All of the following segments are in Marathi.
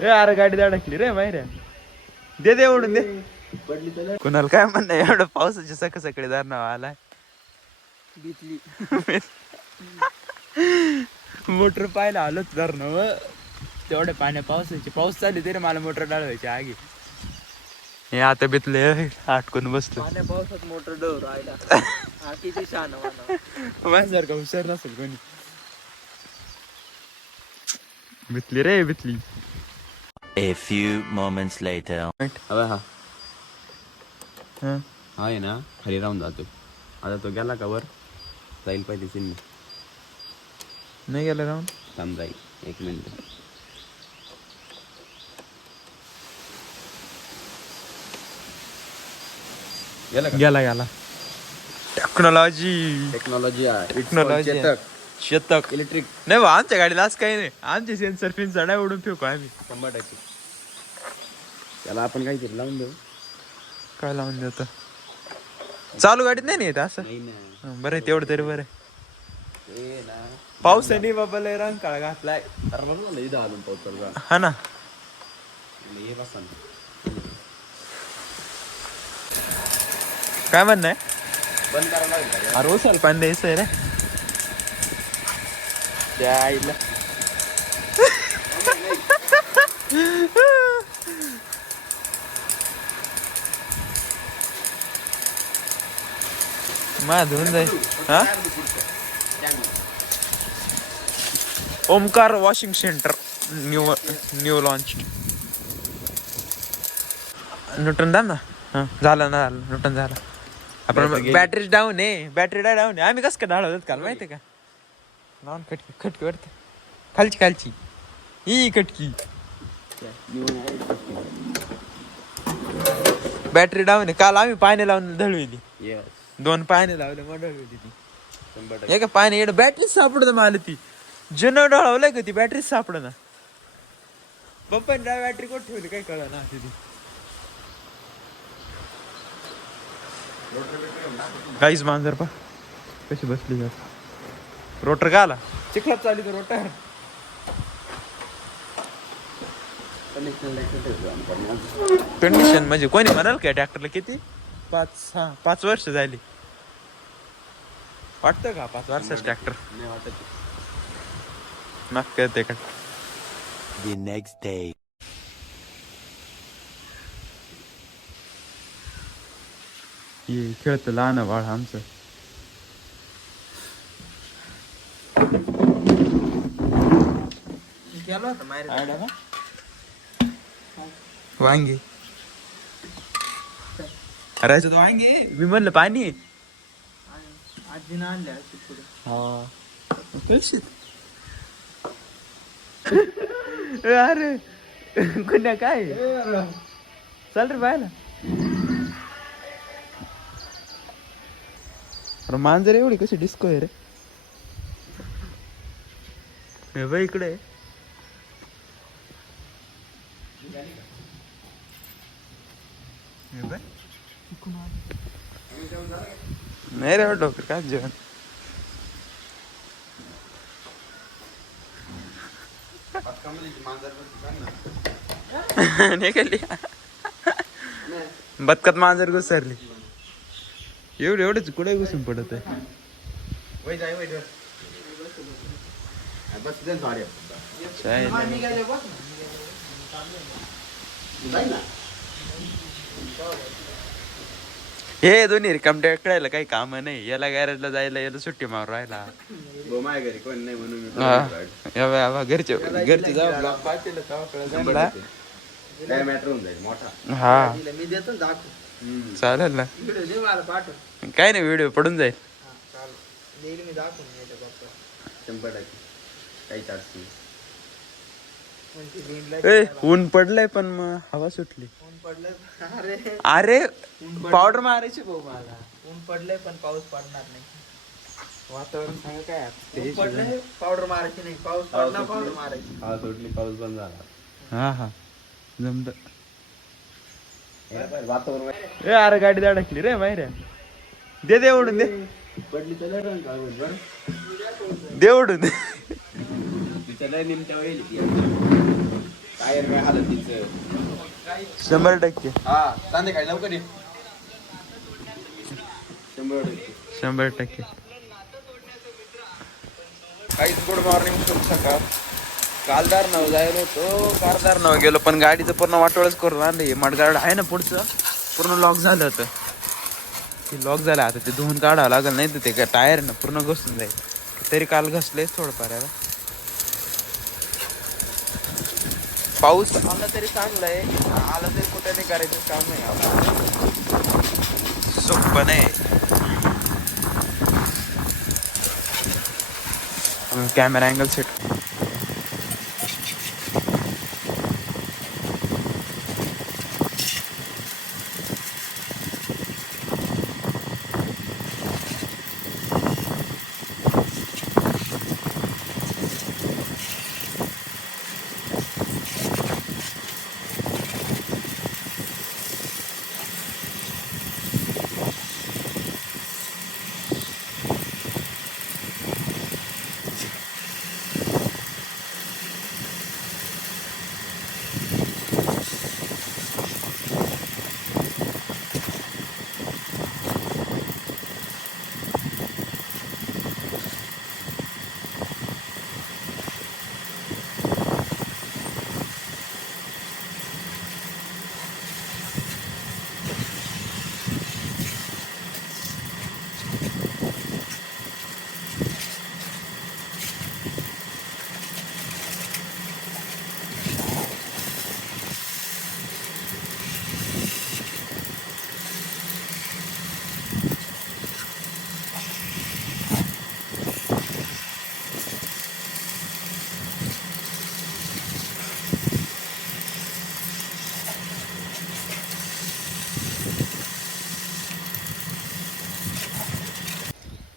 अरे गाडी अडकली रे माहिऱ्या. दे उडून दे. कुणाला काय म्हणणं एवढं पावसाची सकाळी धरणा आलाय. मोटर पाहायला आलोच धरणं तेवढ्या पावसाची पाऊस चालली तरी मला मोटर डाळवायची आगी. हे आता बितले आटकून बसतो पावसात मोटर डळ राहिला. किती छान माझ्यासारखा हुशार नसेल कोणी. बितली रे बितली. A few moments later. अबे हा आहे ना खाली राहून जातो. आता तो गेला का वर जाईल पाहिजे सिन नाही गेला राहून थांब जाईल 1 मिनिट. गेला टेक्नॉलॉजी शतक इलेक्ट्रिक नाही बा आमच्या गाडीला असं काही नाही. आमचे सेन्सर फिन्सर नाही उडून फेकू आम्ही 100%. त्याला आपण काहीतरी लावून देऊ. काय लावून देतो चालू गाडीत नाही येत असं. बरं आहे तेवढं तरी बरं आहे. पावसाने बाबा लय रंग काळा घातलाय. हा ना काय म्हणणं आहे. बंद करायला लागेल. अरे उशाल पाणी द्यायचं आहे रे त्या आईला. मा धुवून जाईल. हा Omkar washing centre new launch. Newton दाम ना. हा झालं ना न्यूटन झालं. आपण बॅटरी डाऊन आहे. बॅटरी डाऊन आहे. आम्ही कसं काय डाळवतात काल माहिती आहे का. लावून खटकी वाटते खालची ही खटकी. बॅटरी डाऊन आहे. काल आम्ही पाणी लावून ढळविली. 2 पाणी लावले मग ढळविली ती. 100% पाणी बॅटरी सापडत मला ती जन ढळवलंय का ती बॅटरी सापड ना. पप्पाने बॅटरी कोण ठेवली काही कळ ना तिथे. काहीच मांजर पा कशी बसली का. रोटर का आला चिखलात चालली तर रोटर. कंडिशन म्हणजे कोणी म्हणाल का ट्रॅक्टरला किती 5 वर्ष झाली वाटतं का. 5 वर्षाच ट्रॅक्टर नाक करते का. The next day. हे खेळतं लहान बाळ आमचं. वांगे अरे वांगे मी म्हणलं पाणी. आजीनं आणल्या अरे कुण्या काय चल रे पाहायला. अरे मांजर एवढी कशी डिस्को आहे रे बाई इकडे. नाही रे डॉक्टर काय जेवण निघाली. बदकात मांजर घुसरली. एवढंच कुठे घुसून पडत आहे. हे दोन्ही रिकामट्या कळायला काही काम नाही. याला गॅरेजला जायला याला सुट्टी मारून राहिला. घरी कोण नाही म्हणून घरचे काय मॅटर होऊन जाईल मोठा. हा मी देतो दाखवून. चालेल ना व्हिडिओ मला पाठव. काय नाही व्हिडिओ पडून जाईल. देईल मी दाखवून. 100% काही चार्ज ऊन पडलंय पण मग हवा सुटली. ऊन पडलं. अरे पावडर मारायची भाऊ मला. ऊन पडलंय पण पाऊस पडणार नाही. वातावरण सांगा काय. ऊन पडलंय पावडर मारायची नाही. पाऊस पडला पावडर मारायची. हा सोडली पाऊस बंद झाला. हा जमत. वातावरण अरे गाडी अडकली रे माहिऱ्या. दे उडून दे. पडली त्याला रंग काढून दे उडून दे. त्याला निमत्या होईल. टायर काय हालत तिचं 100% हा संध्याकाळी लवकर ये 100% 100%. काहीच गुड मॉर्निंग शुभ सकाळ. कालदारनाव जायला होतो, कारदारनाव गेलो पण गाडीचं पूर्ण वाटोळच करून आणलं. मडगार्ड आहे ना पुढचं, पूर्ण लॉक झालं होतं. ते लॉक झालं, आता ते धुवून काढावं लागेल, नाही तर ते टायर ना पूर्ण घसून जाईल. तरी काल घसलेच थोडंफार याला. पाऊस आला तरी चांगला आहे, आला तरी कुठे नाही करायचं काम नाही आपलं. सोपं नाही. Camera angle set.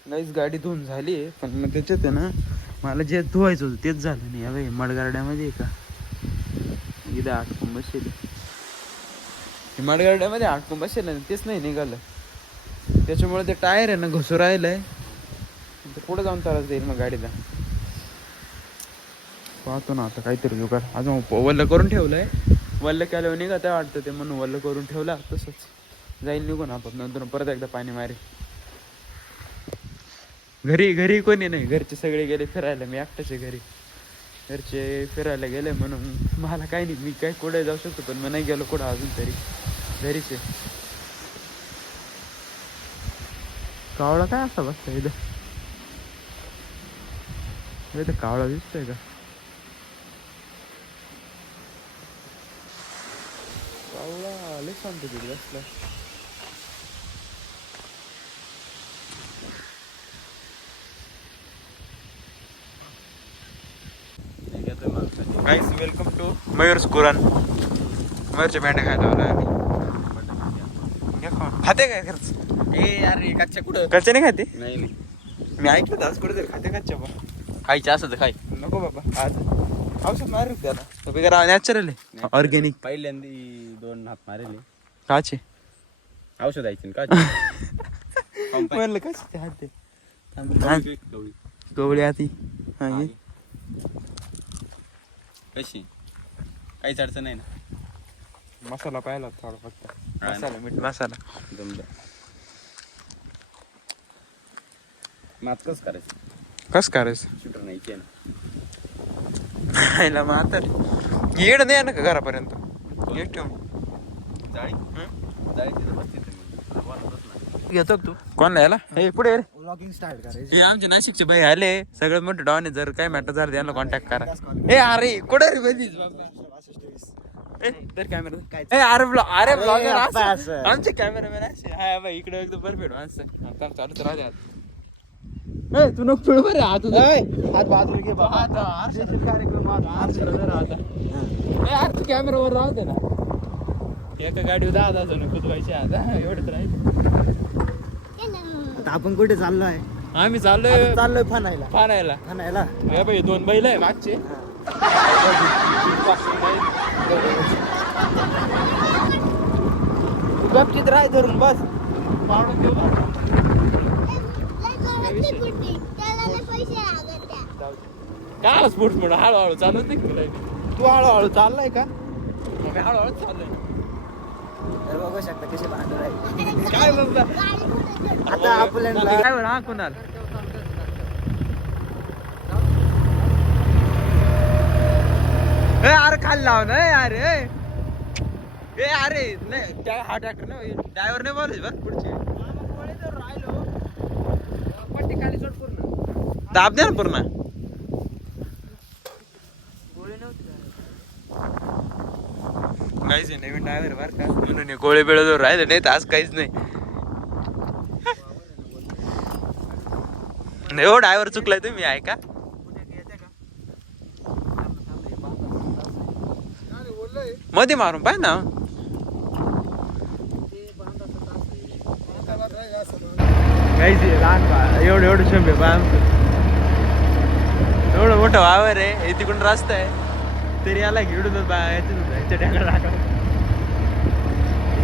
नाहीच गाडी धुवून झाली आहे, पण मग त्याच्यात आहे ना मला जे धुवायचं होतं तेच झालं नाही. अरे मडगारड्यामध्ये का इथं आटकून बसेल, मडगारड्यामध्ये आटकून बसेल ना, तेच नाही निघालं. त्याच्यामुळे ते टायर आहे ना घसू राहिलंय. पुढे जाऊन त्रास देईल मग गाडीला. पाहतो ना आता काहीतरी जुगाड. अजून वल्ल करून ठेवलंय, वल्ल केल्यावर निघा त्या वाटतं ते, म्हणून वल्ल करून ठेवला. तसंच जाईल निघून आपण, नंतर परत एकदा पाणी मारे. घरी कोणी नाही, घरचे सगळे गेले फिरायला, मी एकटाचे घरी. घरचे फिरायला गेले म्हणून मला काही नाही, मी काय कुठे जाऊ शकतो, पण मी नाही गेलो कुठं अजून तरी, घरीच आहे. कावळा काय असा बसता इथं? इथं कावळा दिसतोय का? कावळा लय शांत तिथे बसला. गाईस वेलकम टू मयूर्स कुरान. मयूरच्या बँड्या खायला आलो आम्ही. खाते काय खर्च? ए अरे कच्च्या कुठं कच्च्या नाही खाते? नाही मी ऐकलं आज कुठे तरी खाते कच्च्या पण. खायचे असं तर खाय. नको बाबा, आज औषध मारू त्याला. बिगर नॅचरल आहे, ऑर्गॅनिक. पहिल्यांदा 2 हात मारेले काचे औषध आहे का म्हणलं कसे ते हात ते गवळी आती. हा ये कशी काहीच अडचण नाही ना. मसाला पाहिला थोडा फक्त, मसाला मीठ मसाला. जमलं. मात कस करायचं? कस करायचं? शूटर नाही की ना खायला म्हातार येड नाही ना का घरापर्यंत? ये ठेव जाळी जाळी तिथं बसते घेतो तू. कोण यायला? हे पुढे रे, व्लॉगिंग स्टार्ट करायचं. हे आमचे नाशिकचे बाई आले, सगळं मोठे डॉन आहे. जर काय मॅटर झालं त्यांना कॉन्टॅक्ट करा. हे अरे कुठे रे बंदीच कॅमेरा. अरे ब्लॉगर आमचे कॅमेरामॅन असे. हा बाई इकडे एकदम परफेक्ट माणसं चालूच राहते. तू नको पिळ बरं हात हात बाजूला घे बाबा. यार तू कॅमेरावर राहू दे ना. एका गाडीवर 10 जण कुदवायचे आता एवढंच राहील. आता आपण कुठे चाललोय? आम्ही चाललोय फानायला. फानायला हे बाई 2 बैल आहे मागचे. गपचित राय धरून बस. पावडं देऊ बा. काय स्पोर्ट्स म्हणून हळूहळू चालवत नाही. तू हळूहळू चाललाय का मी हळूहळू चाललोय तर बघू शकता कसे बांधून राहिले. काय बाबा आता आपल्याला काय बरं हा कुणाल अरे खाली लाव ना अरे ए अरे नाही त्या हा ट्रॅक्टर ना ड्रायव्हर नाही बोलायच बरं पुढचे दाब दे ना पूर्ण काहीच नाही नवीन ड्रायव्हर बर का म्हणून गोळे बिळे जर राहिले नाही तर आज काहीच नाही नाही हो ड्रायव्हर चुकलाय तुम्ही ऐका मध्ये मारून पाय ना काहीच लहान बा एवढं एवढं शंभे बा आमचं एवढं मोठं वावर आहे हे तिकडून रस्ता आहे तरी याला घेऊन बा याच्या ढ्याकडे टाका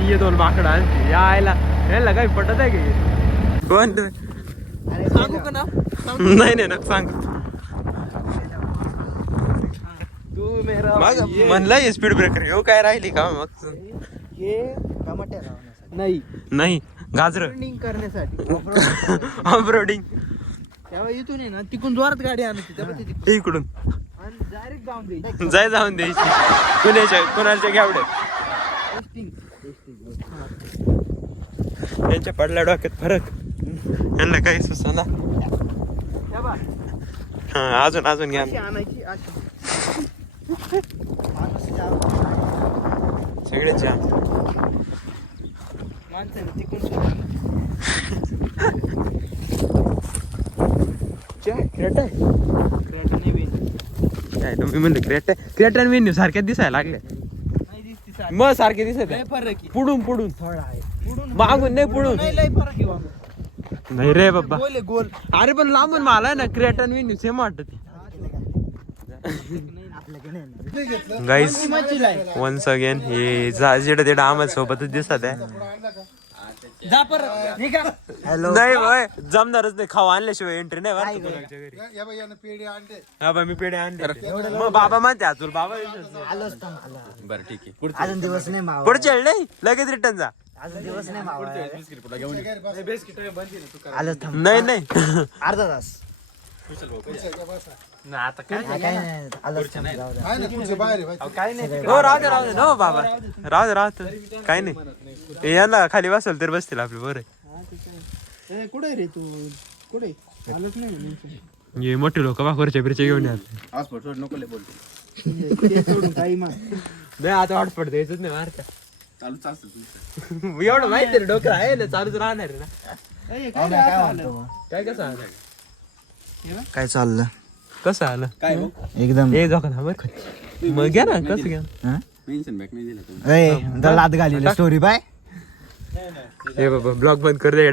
ये दोन माकडं आणते यायला यायला काही पटत आहे की कोण सांगू का ना नाही नाही ना सांग तू मेरा मग म्हणलं स्पीड ब्रेकर घेऊ काय राहिली का मग हे टमाटे लावण्यासाठी नाही नाही गाजर रनिंग करण्यासाठी ऑफरोडिंग तेव्हा इथून आहे ना तिकडून जोरात गाडी आणायची तेव्हा ती इकडून आणि डायरेक्ट जाऊन द्यायची जाय जाऊन द्यायची कुणाच्या कुणाच्या घ्यावड्यात यांच्या पडल्या डोक्यात फरक यांना काही सुचना हा अजून अजून घ्या अशी आणायची अशी सगळे छान माणसाने तिकडून क्रेट आहे नाही बी. काय तुम्ही म्हणले क्रेट आहे क्रेट आणि मेन्यू सारख्याच दिसायला लागले नाही दिसती सारखी. मग सारखे दिसत लय फरक आहे. पुढून पुढून थोडा आहे पुढून मागून नाही पुढून नाही लय फरक आहे बाबा. नाही रे बाबा गोल आहे गोल अरे पण लांबून मला ना क्रेट आणि मेन्यू सेम वाटत गाईज मच्छी आहे वन्स अगेन हे जिडं तिडं आम्हाला सोबतच दिसत आहे जा परत निघा नाही बाय जमणारच नाही खाऊ आणल्याशिवाय एंट्री नाही बरं का तुला घरी. हा बा मी पेढे आणले मग बाबा म्हणते अतुल बाबा आलोच तर मला बरं ठीक आहे अजून दिवस नाही मावा पुढच्या वेळी नाही लगेच रिटर्न जा अजून दिवस नाही मावा आलोच थांब नाही नाही अर्धा तास आता काय काय नाही आलोच थांब जाऊ द्या. काय नाही हो राहू दे नो बाबा राहू दे काही नाही यांना खाली बसल तर बसतील आपले बरं कुठे रे तू कुठे आलोच नाही हे मोठे लोक बाखरच्या बिरच्या घेऊन येतात हॉस्पिटल सोड नको लय बोलतो ते सोडून काही मग नाही आता हॉटस्पॉट द्यायचंच नाही मार का चालूच असतं तुमचं एवढं माहिती आहे डोकं आहे ना चालूच राहणार आहे ना काय म्हणतो काय कसं आलं काय चाललं कसं आलं काय हो एकदम ए जोका ना बरं मग घ्या ना कसं घ्या मेन्शन बॅक नाही दिला तुम्ही लात घाली स्टोरी बाय हे बाबा ब्लॉग बंद कर दे